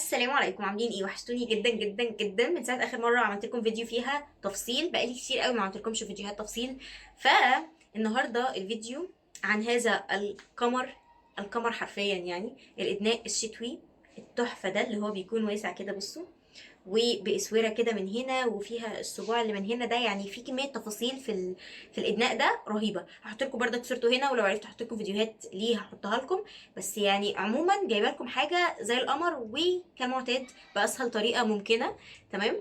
السلام عليكم، عاملين ايه؟ وحشتوني جدا جدا جدا من ساعه اخر مره عملت لكم فيديو فيها تفصيل. بقالي كتير قوي ما عملت لكمش فيديوهات تفصيل. فالنهارده الفيديو عن هذا القمر حرفيا، يعني الادناء الشتوي التحفه ده اللي هو بيكون واسع كده، بصوا، وباسوره كده من هنا، وفيها الصباع اللي من هنا ده. يعني في كميه تفاصيل في الادناء ده رهيبه. هحط لكم بردك صورته هنا، ولو عرفت احط لكم فيديوهات ليه هحطها لكم. بس يعني عموما جايبه لكم حاجه زي القمر وكالمعتاد باسهل طريقه ممكنه. تمام.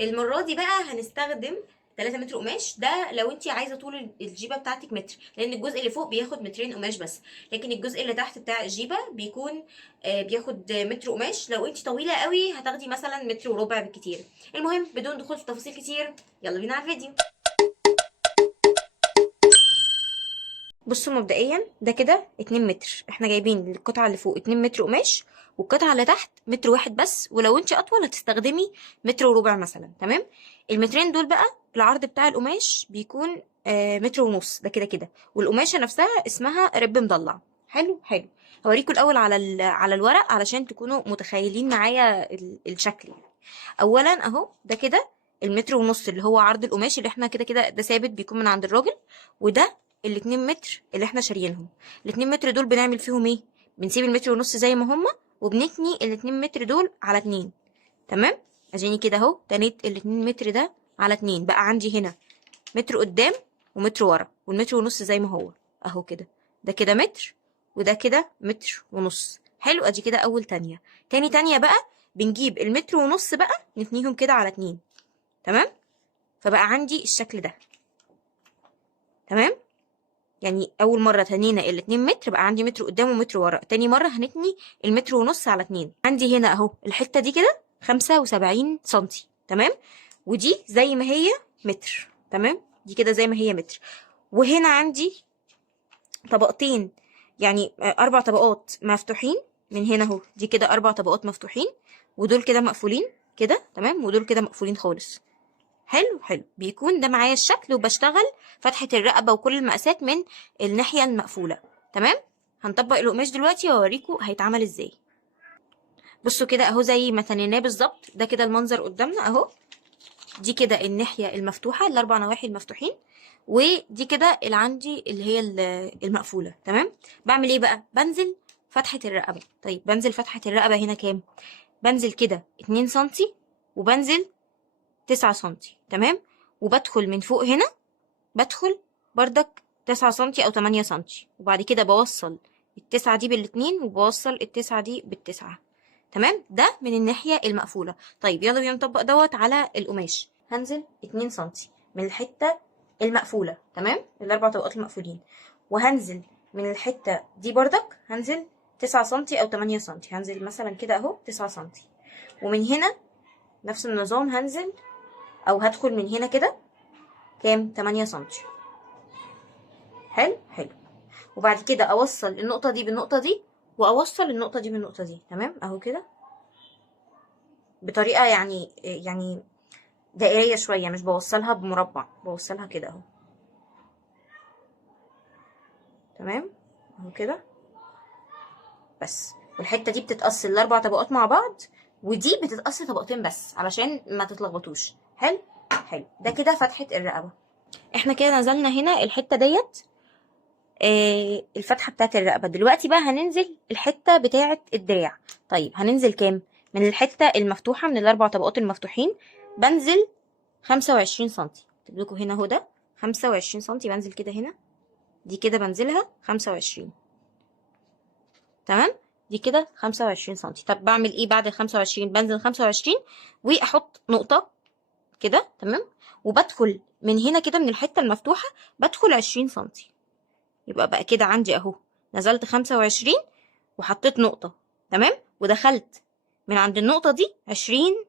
المره دي بقى هنستخدم 3 متر قماش. ده لو انت عايزه طول الجيبه بتاعتك متر، لان الجزء اللي فوق بياخد مترين قماش بس، لكن الجزء اللي تحت بتاع الجيبه بيكون بياخد متر قماش. لو انت طويله قوي هتاخدي مثلا متر وربع بالكتير. المهم بدون دخول في تفاصيل كتير، يلا بينا على الفيديو. بصوا، مبدئيا ده كده 2 متر، احنا جايبين القطعه اللي فوق 2 متر قماش، والقطعه اللي تحت متر واحد بس. ولو انت اطول هتستخدمي متر وربع مثلا. تمام. المترين دول بقى العرض بتاع القماش بيكون متر ونص، ده كده كده. والقماشه نفسها اسمها رب مضلع. حلو حلو. هوريكم الاول على على الورق علشان تكونوا متخيلين معايا الشكل يعني. اولا اهو ده كده المتر ونص اللي هو عرض القماش اللي احنا كده كده ده ثابت بيكون من عند الراجل. وده الاتنين متر اللي احنا شاريينهم. الاتنين متر دول بنعمل فيهم ايه؟ بنسيب المتر ونص زي ما هما، وبنتني الاتنين متر دول على اتنين. تمام. اديني كده اهو تنيت الاتنين متر ده على اتنين، بقى عندي هنا متر قدام ومتر ورا، والمتر ونص زي ما هو اهو كده. ده كده متر، وده كده متر ونص. حلو. ادي كده اول تانية. تاني تانية بقى بنجيب المتر ونص بقى نتنيهم كده على اتنين. تمام. فبقى عندي الشكل ده. تمام. يعني اول مره تنينا الاتنين متر بقى عندي متر قدام ومتر ورا. تاني مره هنتني المتر ونص على اتنين. عندي هنا اهو الحته دي كده 75 سنتي. تمام. ودي زي ما هي متر. تمام. دي كده زي ما هي متر. وهنا عندي طبقتين، يعني 4 طبقات مفتوحين من هنا اهو. دي كده 4 طبقات مفتوحين، ودول كده مقفولين كده. تمام. ودول كده مقفولين خالص. حلو حلو. بيكون ده معايا الشكل، وبشتغل فتحة الرقبة وكل المقاسات من الناحية المقفولة. تمام. هنطبق القماش دلوقتي واوريكم هيتعمل ازاي. بصوا كده اهو زي ما تنيناه بالظبط. ده كده المنظر قدامنا اهو. دي كده الناحية المفتوحة، الاربع نواحي المفتوحين، ودي كده اللي عندي اللي هي المقفولة. تمام. بعمل ايه بقى؟ بنزل فتحة الرقبة. طيب بنزل فتحة الرقبة هنا كام؟ بنزل كده 2 سنتي، وبنزل 9 سنتي. تمام. وبدخل من فوق هنا، بدخل بردك 9 سنتي او 8 سنتي، وبعد كده بوصل التسعة دي بالاتنين، وبوصل التسعة دي بالتسعة. تمام. ده من الناحية المقفولة. طيب يلا بينا نطبق دوت على القماش. هنزل 2 سنتي من الحتة المقفولة. تمام. ال4 طبقات المقفولين. وهنزل من الحتة دي بردك هنزل 9 سنتي او 8 سنتي. هنزل مثلا كده اهو 9 سنتي. ومن هنا نفس النظام هنزل، او هدخل من هنا كده كام؟ 8 سنتي. حلو حلو. وبعد كده اوصل النقطة دي بالنقطة دي، واوصل النقطة دي بالنقطة دي. تمام اهو كده بطريقة يعني دائرية شوية، مش بوصلها بمربع، بوصلها كده اهو. تمام اهو كده بس. والحتة دي بتتقص ال4 طبقات مع بعض، ودي بتتقص طبقتين بس علشان ما تتلخبطوش. حلو حلو. ده كده فتحة الرقبة. احنا كده نزلنا هنا الحتة ديت الفتحة بتاعت الرقبة. دلوقتي بقى هننزل الحتة بتاعت الدراع. طيب هننزل كام؟ من الحتة المفتوحة من ال4 طبقات المفتوحين بنزل 25 سنتي. اكتب لكم هنا اهو ده 25 سنتي. بنزل كده هنا، دي كده بنزلها 25. تمام. دي كده 25 سنتي. طب بعمل ايه بعد ال25؟ بنزل 25 واحط نقطة كده. تمام. وبدخل من هنا كده من الحتة المفتوحة بدخل 20 سنتي. يبقى بقى كده عندي اهو نزلت 25 وحطيت نقطة. تمام. ودخلت من عند النقطة دي 20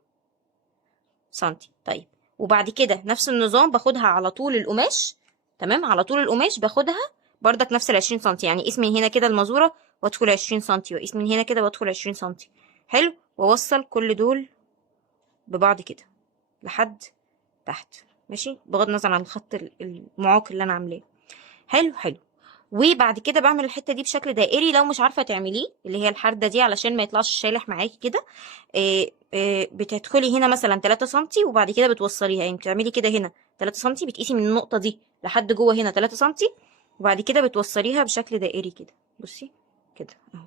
سنتي. طيب وبعد كده نفس النظام باخدها على طول القماش. تمام. على طول القماش باخدها بردك نفس ال20 سنتي، يعني قيس من هنا كده المزورة وادخل 20 سنتي، وقيس من هنا كده وادخل 20 سنتي. حلو. واوصل كل دول ببعض كده لحد تحت. ماشي، بغض النظر عن الخط المعاق اللي انا عاملاه. حلو حلو. وبعد كده بعمل الحته دي بشكل دائري. لو مش عارفه تعمليه اللي هي الحرده دي علشان ما يطلعش شالح معاكي كده، بتدخلي هنا مثلا 3 سنتي وبعد كده بتوصليها، يعني بتعملي كده هنا 3 سنتي، بتقيسي من النقطه دي لحد جوه هنا 3 سنتي، وبعد كده بتوصليها بشكل دائري كده. بصي كده اهو.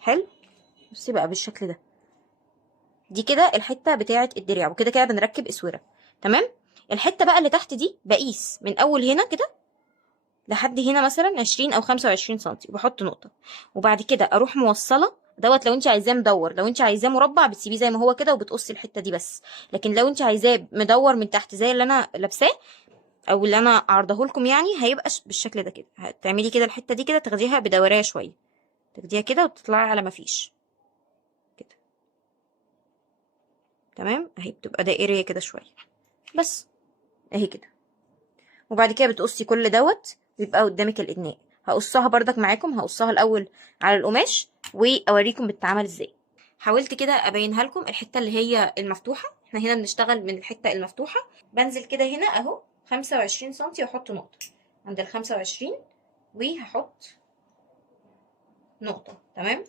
حلو. بصي بقى بالشكل ده. دي كده الحته بتاعه الدراع، وكده كده بنركب اسوره. تمام. الحته بقى اللي تحت دي بقيس من اول هنا كده لحد هنا مثلا 20 او 25 سنتي، وبحط نقطه، وبعد كده اروح موصله دوت. لو انت عايزاه مدور، لو انت عايزاه مربع بتسيبيه زي ما هو كده وبتقصي الحته دي بس. لكن لو انت عايزاه مدور من تحت زي اللي انا لابساه او اللي انا عارضه لكم، يعني هيبقى بالشكل ده كده. هتعملي كده الحته دي كده، تاخديها بدوريه شويه، تاخديها كده وتطلعي على ما فيش كده. تمام. اهي بتبقى دائريه كده شويه بس، اهي كده. وبعد كده بتقصي كل دوت ويبقى قدامك الإدناء. هقصها بردك معاكم، هقصها الأول على القماش وأوريكم بتتعمل ازاي. حاولت كده أبينها لكم الحتة اللي هي المفتوحة. احنا هنا بنشتغل من الحتة المفتوحة. بنزل كده هنا أهو 25 سنتي وأحط نقطة عند ال25، وهحط نقطة. تمام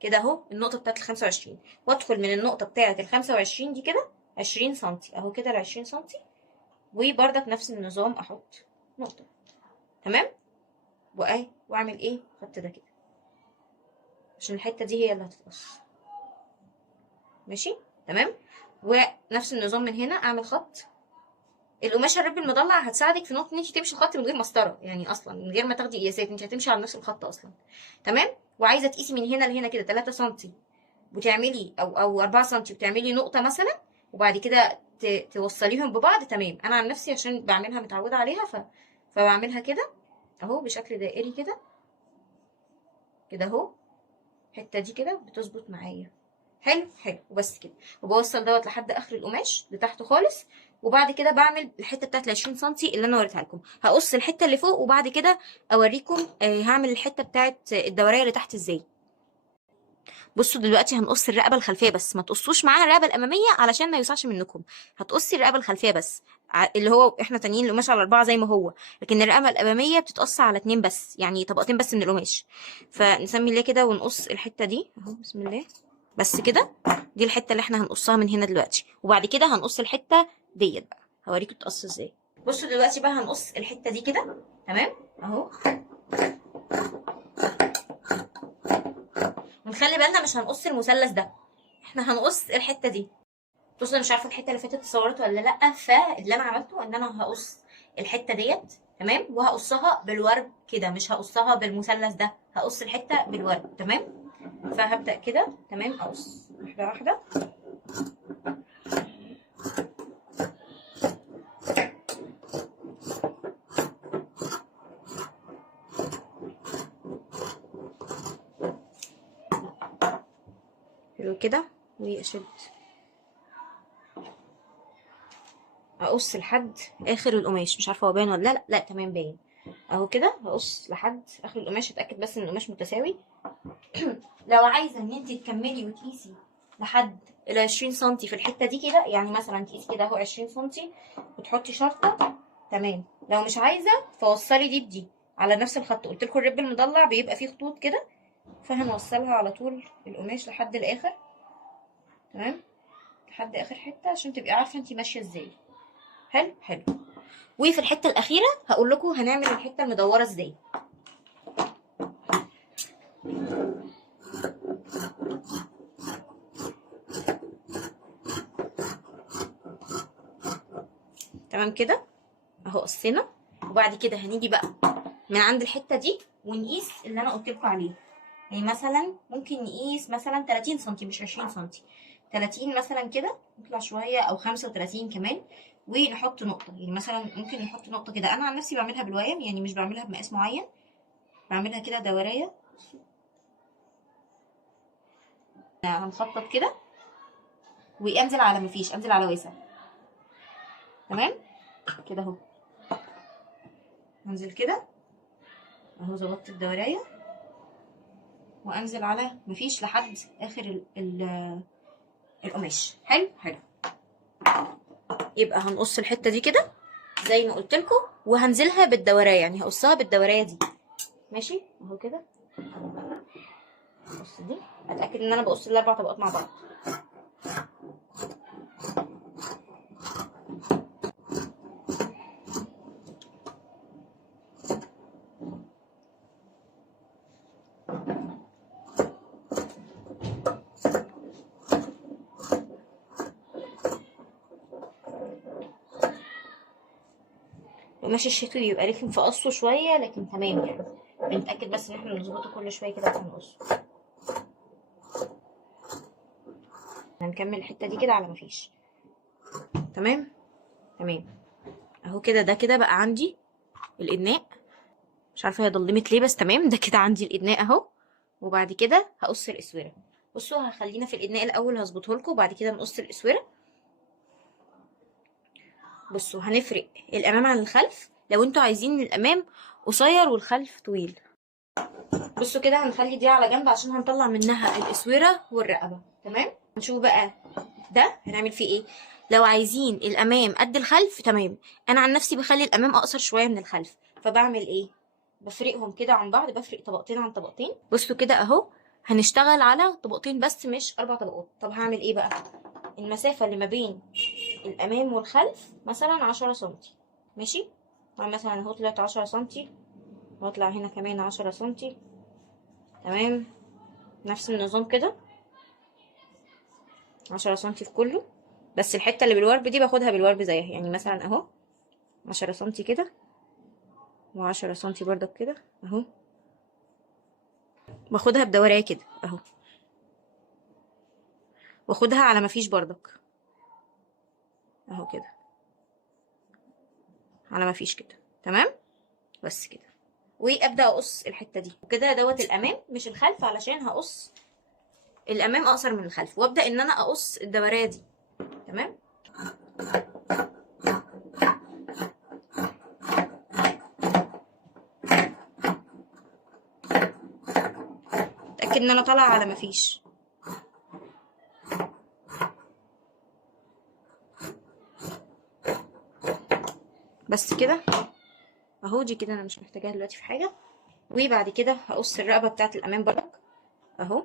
كده اهو النقطة بتاعت ال25، وادخل من النقطة بتاعت ال25 دي كده 20 سنتي اهو كده ال20 سنتي، وبرضك نفس النظام احط نقطة. تمام. واعمل ايه خط ده كده عشان الحته دي هي اللي هتتقص. ماشي. تمام. ونفس النظام من هنا اعمل خط. القماشه الرب المضلع هتساعدك في نقطه ان انت تمشي الخط من غير مسطره، يعني اصلا من غير ما تاخدي قياسات انت هتمشي على نفس الخط اصلا. تمام. وعايزه تقيسي من هنا لهنا كده 3 سم وتعملي او 4 سم وتعملي نقطه مثلا، وبعد كده توصليهم ببعض. تمام. انا عن نفسي عشان بعملها متعوده عليها فبعملها كده اهو بشكل دائري كده كده اهو. الحته دي كده بتظبط معايا. حلو حلو. وبس كده. وبوصل دوت لحد اخر القماش لتحت خالص، وبعد كده بعمل الحته بتاعت ال 20 سم اللي انا وريتها لكم. هقص الحته اللي فوق وبعد كده اوريكم هعمل الحته بتاعت الدوريه اللي تحت ازاي. بصوا دلوقتي هنقص الرقبه الخلفيه بس، ما تقصوش معاها الرقبه الاماميه علشان ما يوسعش منكم. هتقصي الرقبه الخلفيه بس، اللي هو احنا تانيين القماش على 4 زي ما هو، لكن الرقبه الاماميه بتتقص على 2 بس، يعني طبقتين بس من القماش. فنسمي الله كده ونقص الحته دي اهو بسم الله. بس كده. دي الحته اللي احنا هنقصها من هنا دلوقتي، وبعد كده هنقص الحته ديت بقى هوريكم تقص ازاي. بصوا دلوقتي بقى هنقص الحته دي كده. تمام اهو. ونخلي بالنا مش هنقص المثلث ده، احنا هنقص الحته دي. بصوا انا مش عارفه الحته اللي فاتت اتصورت ولا لا، فاللي انا عملته ان انا هقص الحته ديت. تمام. وهقصها بالورد كده، مش هقصها بالمثلث ده، هقص الحته بالورد. تمام. فهبدا كده. تمام. اقص واحده واحده. حلو كده. واشد اقص لحد اخر القماش. مش عارفه هو باين ولا لا. لا تمام باين اهو كده. هقص لحد اخر القماش، اتاكد بس ان القماش متساوي. لو عايزه ان انت تكملي وتقيسي لحد ال 20 سم في الحته دي كده، يعني مثلا تقيسي كده اهو 20 سم وتحطي شرطه. تمام. لو مش عايزه فوصلي دي بدي على نفس الخط. قلت لكم الرب المضلع بيبقى فيه خطوط كده، فهنوصلها على طول القماش لحد الاخر. تمام. لحد اخر حته عشان تبقي عارفه انت ماشيه ازاي. حلو حلو. وفي الحته الاخيره هقول لكم هنعمل الحته المدوره ازاي. تمام كده اهو قصينا. وبعد كده هنيجي بقى من عند الحته دي ونقيس اللي انا قلت لكم عليه. يعني مثلا ممكن نقيس مثلا 30 سم مش 20 سم، 30 مثلا كده نطلع شويه، او 35 كمان، ونحط نقطه. يعني مثلا ممكن نحط نقطه كده. انا عن نفسي بعملها بالويم، يعني مش بعملها بمقاس معين، بعملها كده دوريه. هنخطط كده وانزل على مفيش، انزل على واسع. تمام كده اهو. انزل كده اهو ظبطت الدوريه، وانزل على مفيش لحد اخر القماش. حلو حلو. يبقى هنقص الحته دي كده زي ما قلت لكم، وهنزلها بالدورايه، يعني هقصها بالدورايه دي. ماشي اهو كده. بص دي، اتاكد ان انا بقص الاربع طبقات مع بعض. القماش الشتوي يبقى رخم في قصه شويه، لكن تمام يعني. بنتاكد بس ان احنا نظبطه كل شويه كده عشان نقصه. هنكمل الحته دي كده على ما فيش. تمام تمام اهو كده. ده كده بقى عندي الإدناء. مش عارفه هي ضلمت ليه، بس تمام. ده كده عندي الإدناء اهو. وبعد كده هقص الاسوره. بصوا هخلينا في الإدناء الاول، هظبطه لكم وبعد كده نقص الاسوره. بصوا هنفرق الامام عن الخلف لو انتوا عايزين الامام قصير والخلف طويل. بصوا كده هنخلي دي على جنب عشان هنطلع منها الاسوره والرقبه. تمام. نشوف بقى ده هنعمل فيه ايه. لو عايزين الامام قد الخلف تمام. انا عن نفسي بخلي الامام اقصر شويه من الخلف، فبعمل ايه؟ بفرقهم كده عن بعض، بفرق طبقتين عن طبقتين. بصوا كده اهو. هنشتغل على طبقتين بس مش 4 طبقات. طب هعمل ايه بقى؟ المسافه اللي ما بين الامام والخلف مثلا 10 سنتي. ماشي. مثلا اهو طلعت 10 سنتي، واطلع هنا كمان 10 سنتي. تمام. نفس النظام كده 10 سنتي في كله، بس الحته اللي بالورب دي باخدها بالورب زيها، يعني مثلا اهو 10 سنتي كده و10 سنتي بردك كده اهو. باخدها بدورية كده اهو، واخدها على ما فيش بردك اهو كده، على ما فيش كده. تمام. بس كده. وابدا اقص الحته دي وكده. دوت الامام مش الخلف، علشان هقص الامام اقصر من الخلف، وابدا ان انا اقص الدوريه دي. تمام. اتاكد ان انا طالعه على ما فيش. بس كده اهو. دي كده انا مش محتاجاها دلوقتي في حاجه. وبعد كده هقص الرقبه بتاعه الامام بردك اهو.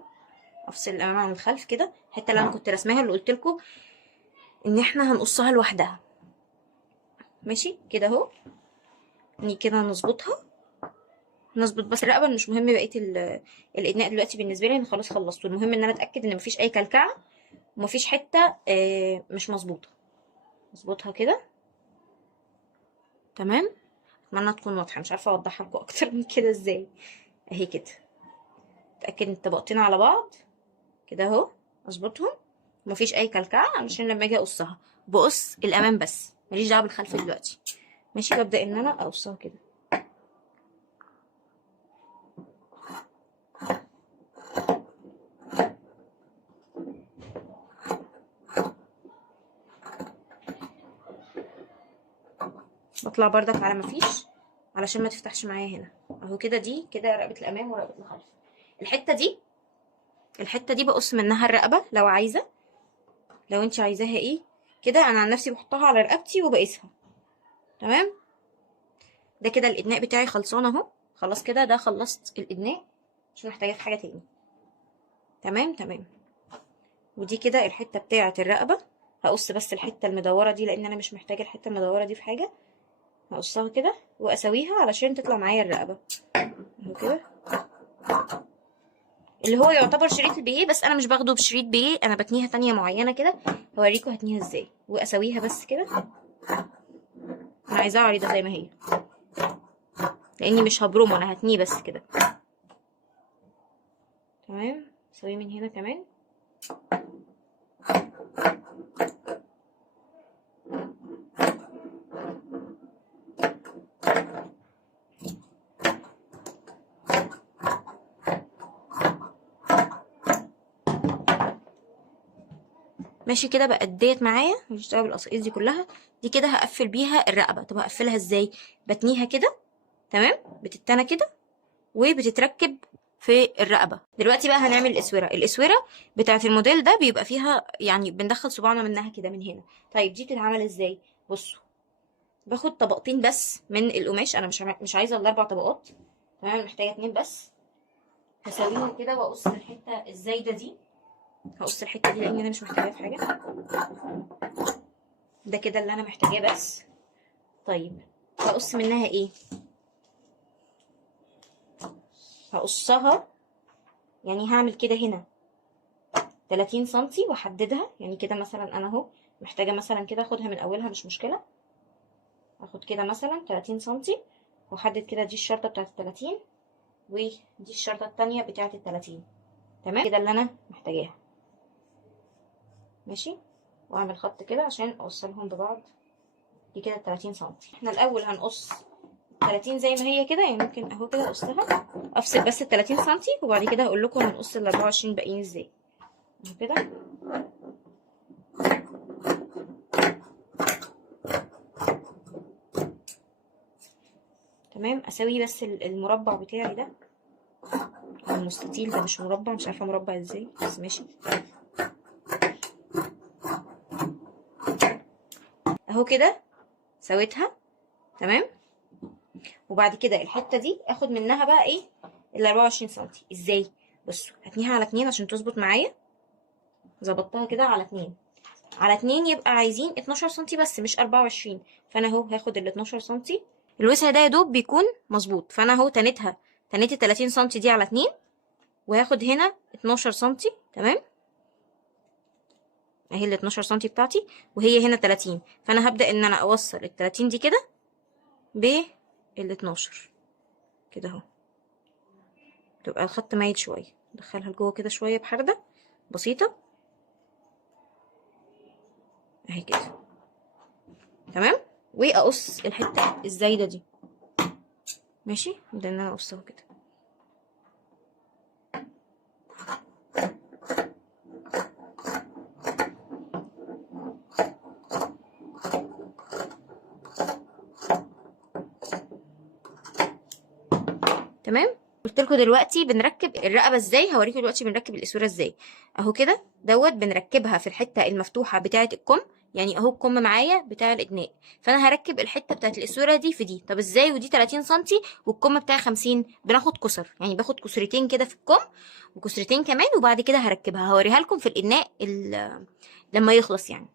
افصل الامام عن الخلف كده، الحته اللي انا كنت رسماها اللي قلت لكم ان احنا هنقصها لوحدها. ماشي كده اهو. كده نظبطها. نظبط بس الرقبه، مش مهم بقيه الادناء دلوقتي بالنسبه لي. انا خلاص خلصت. المهم ان انا اتاكد ان مفيش اي كلكعه ومفيش حته مش مظبوطه. اظبطها كده. تمام. اتمنى تكون واضحه. مش عارفه اوضحها لكم اكتر من كده ازاي. اهي كده. اتاكد ان الطبقتين على بعض كده اهو. اظبطهم ومفيش اي كلكعه، علشان لما اجي اقصها بقص الامام بس، ماليش دعوه بالخلف دلوقتي. ماشي. ببدا ان انا اقصها كده. بطلع بردك على ما فيش، علشان ما تفتحش معايا هنا اهو كده. دي كده رقبه الامام ورقبه الخلف. الحته دي بقص منها الرقبه لو عايزه. لو انت عايزاها ايه كده. انا عن نفسي بحطها على رقبتي وبقيسها. تمام. ده كده الادناء بتاعي خلصان اهو. خلاص كده. ده خلصت الادناء، مش محتاجه في حاجه تاني. تمام تمام. ودي كده الحته بتاعه الرقبه. هقص بس الحته المدوره دي، لان انا مش محتاجه الحته المدوره دي في حاجه. هقصها كده واسويها علشان تطلع معايا الرقبه اهو كده. اللي هو يعتبر شريط البيه، بس انا مش باخده بشريط بيه، انا بتنيها تانية معينه كده. هوريكم هتنيها ازاي واسويها بس كده. انا عايزاها عريضه زي ما هي، لاني مش هبرمه، انا هتنيه بس كده. تمام. اسويه من هنا كمان. ماشي كده. بقت ديت معايا. مش دعوه بالقصاقيس دي كلها. دي كده هقفل بيها الرقبه. طب هقفلها ازاي؟ بتنيها كده. تمام. بتتنى كده وبتتركب في الرقبه. دلوقتي بقى هنعمل الاسوره بتاعه الموديل ده. بيبقى فيها يعني بندخل صباعنا منها كده من هنا. طيب دي بتتعمل ازاي؟ بصوا. باخد طبقتين بس من القماش، انا مش عايزه ال4 طبقات، تمام، محتاجه 2 بس. هسويهم كده واقص الحته الزايده دي، هقص الحته دي لان انا مش محتاجاها في حاجه. ده كده اللي انا محتاجاه بس. طيب هقص منها ايه؟ هقصها يعني هعمل كده هنا 30 سنتي واحددها، يعني كده مثلا انا اهو محتاجه مثلا كده اخدها من اولها مش مشكله، اخد كده مثلا 30 سنتي واحدد كده دي الشرطه بتاعت ال30 ودي الشرطه التانية بتاعت ال30، تمام كده اللي انا محتاجاها. ماشي، واعمل خط كده عشان اوصلهم ببعض. دي كده 30 سنتي. احنا الاول هنقص 30 زي ما هي كده، يعني ممكن اهو كده قصتها، افصل بس ال 30 سنتي وبعد كده هقول لكم هنقص ال 24 باقيين ازاي. اهو كده. تمام، اسوي بس المربع بتاعي ده، المستطيل ده مش مربع، مش عارفه مربع ازاي بس ماشي. اهو كده سويتها، تمام. وبعد كده الحته دي اخد منها بقى ايه ال 24 سنتي. ازاي؟ بصوا، هتنيها على 2 عشان تظبط معايا. ظبطتها كده على 2 على 2 يبقى عايزين 12 سنتي بس مش 24. فانا اهو هاخد ال 12 سنتي، الوسع ده يا دوب بيكون مظبوط. فانا اهو تنيت ال 30 سنتي دي على 2 وهاخد هنا 12 سنتي، تمام. اهي ال 12 سنتي بتاعتي وهي هنا 30، فانا هبدأ ان انا اوصل ال 30 دي كده بال 12 كده اهو. تبقى الخط مايل شويه، ادخلها لجوه كده شويه بحرده بسيطه اهي كده، تمام. واقص الحته الزايده دي، ماشي، ده ان انا اقصها كده. تمام. قلت لكم دلوقتي بنركب الرقبه ازاي، هوريكم دلوقتي بنركب الاسوره ازاي. اهو كده بنركبها في الحته المفتوحه بتاعه الكم، يعني اهو الكم معايا بتاع الادناء، فانا هركب الحته بتاعه الاسوره دي في دي. طب ازاي؟ ودي 30 سنتي والكم بتاعي 50، بناخد كسر، يعني باخد كسرتين كده في الكم وكسرتين كمان وبعد كده هركبها. هوريها لكم في الادناء لما يخلص يعني،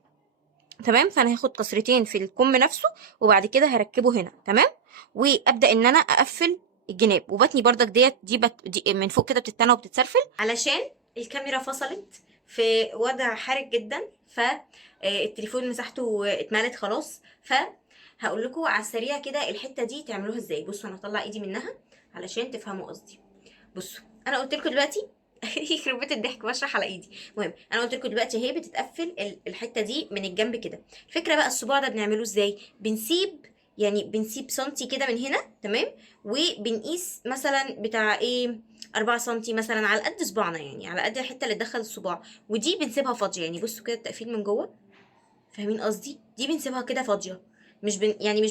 تمام. فانا هاخد كسرتين في الكم نفسه وبعد كده هركبه هنا، تمام. وابدا ان انا اقفل الجناب وبتني بردك دي من فوق كده بتتنى وبتتسرفل علشان الكاميرا فصلت في وضع حرج جدا، فالتليفون مساحته اتملت خلاص. هقول لكم على السريع كده الحته دي تعملوها ازاي. بصوا انا هطلع ايدي منها علشان تفهموا قصدي. بصوا انا قلت لكم دلوقتي يخرب بيت الضحك بشرح على ايدي. المهم انا قلت لكم دلوقتي اهي بتتقفل الحته دي من الجنب كده. الفكره بقى الصباع ده بنعمله ازاي؟ بنسيب سنتي كده من هنا، تمام. وبنقيس مثلا بتاع ايه 4 سنتي مثلا على قد صباعنا، يعني على قد الحته اللي تدخل الصباع، ودي بنسيبها فاضيه. يعني بصوا كده التقفيل من جوه، فاهمين قصدي؟ دي بنسيبها كده فاضيه، مش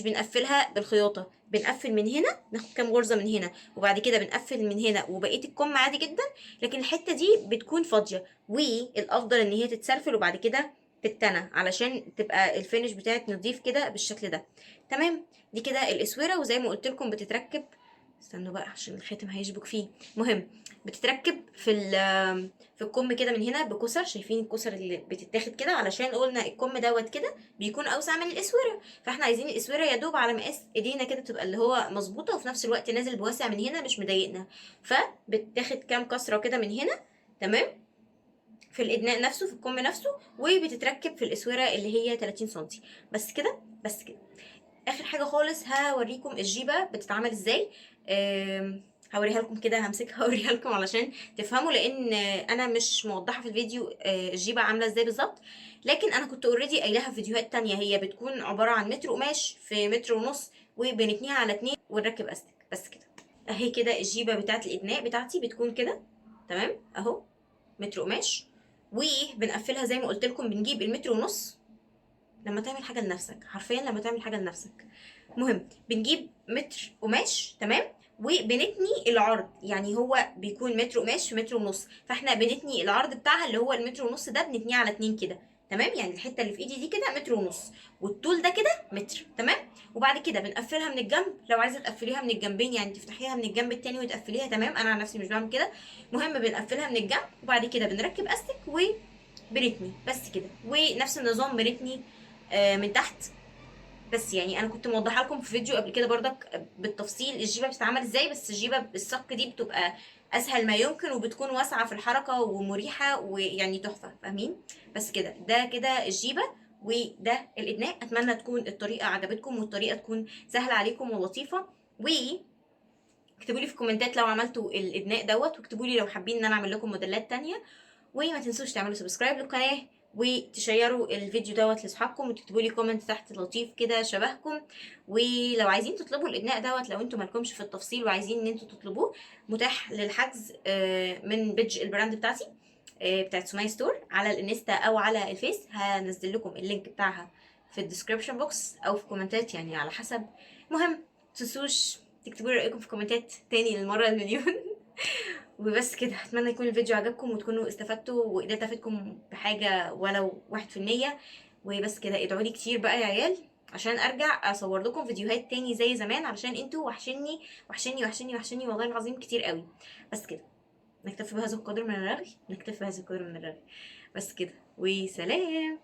بنقفلها بالخياطه، بنقفل من هنا، ناخد كام غرزه من هنا وبعد كده بنقفل من هنا وبقيه الكم عادي جدا، لكن الحته دي بتكون فاضيه. والافضل ان هي تتسرفل وبعد كده تتنى علشان تبقى الفينش بتاعك نضيف كده بالشكل ده، تمام. دي كده الاسوره، وزي ما قلت لكم بتتركب، استنوا بقى عشان الخاتم هيشبك فيه. مهم، بتتركب في الكم كده من هنا بكسر، شايفين الكسر اللي بتتاخد كده علشان قلنا الكم دوت كده بيكون اوسع من الاسوره، فاحنا عايزين الاسوره يا دوب على مقاس ايدينا كده تبقى اللي هو مظبوطه وفي نفس الوقت نازل بواسع من هنا مش مضايقنا. فبتاخد كام كسره كده من هنا، تمام، في الادناء نفسه في الكم نفسه، وبتتركب في الاسوره اللي هي 30 سنتي. بس كده بس كده. اخر حاجه خالص هوريكم الجيبه بتتعمل ازاي. هوريها لكم كده، همسكها هوريها لكم علشان تفهموا، لان انا مش موضحه في الفيديو الجيبه عامله ازاي بالظبط، لكن انا كنت اوريدي قايلاها في فيديوهات تانية. هي بتكون عباره عن متر قماش في متر ونص وبنتنيها على 2 ونركب استك، بس كده. اهي كده الجيبه بتاعت الادناء بتاعتي بتكون كده، تمام اهو متر قماش، وبنقفلها زي ما قلت لكم بنجيب المتر ونص. لما تعمل حاجه لنفسك، حرفيا لما تعمل حاجه لنفسك، مهم، بنجيب متر قماش، تمام، وبنتني العرض، يعني هو بيكون متر قماش في متر ونص، فاحنا بنتني العرض بتاعها اللي هو المتر ونص ده بنتنيه على 2 كده، تمام. يعني الحته اللي في ايدي دي كده متر ونص، والطول ده كده متر. تمام. وبعد كده بنقفلها من الجنب، لو عايزه تقفليها من الجنبين يعني تفتحيها من الجنب التاني وتقفليها، تمام. انا عن نفسي مش بعمل كده. مهم بنقفلها من الجنب، وبعد كده بنركب استك وبنتني بس كده. ونفس النظام بنتني من تحت. بس يعني انا كنت موضحه لكم في فيديو قبل كده برضك بالتفصيل الجيبه بتتعمل ازاي، بس الجيبه بالصك دي بتبقى اسهل ما يمكن، وبتكون واسعه في الحركه ومريحه ويعني تحفه، فاهمين؟ بس كده، ده كده الجيبه وده الادناء. اتمنى تكون الطريقه عجبتكم والطريقه تكون سهله عليكم ولطيفه. واكتبوا لي في الكومنتات لو عملتوا الادناء دوت، واكتبوا لي لو حابين ان انا اعمل لكم موديلات تانية. وما تنسوش تعملوا سبسكرايب للقناة، وتشيروا الفيديو دوت لاصحابكم، وتكتبوا لي كومنت تحت لطيف كده شبهكم. ولو عايزين تطلبوا الادناء دوت، لو انتم مالكمش في التفصيل وعايزين ان انتوا تطلبوه، متاح للحجز من بيدج البراند بتاعتي، بتاعت سماي ستور، على الانستا او على الفيس. هنزل لكم اللينك بتاعها في الديسكربشن بوكس او في كومنتات، يعني على حسب. مهم متنسوش تكتبوا لي رايكم في كومنتات تاني للمره المليون. وبس كده، اتمنى يكون الفيديو عجبكم وتكونوا استفدتوا وقدرت افيدكم بحاجه ولو 1%. وبس كده، ادعوا لي كتير بقى يا عيال، عشان ارجع اصور لكم فيديوهات تاني زي زمان، علشان انتوا وحشني وحشني وحشني وحشني والله العظيم كتير قوي. بس كده، نكتفي بهذا القدر من الرغي، نكتفي بهذا القدر من الرغي. بس كده، وسلام.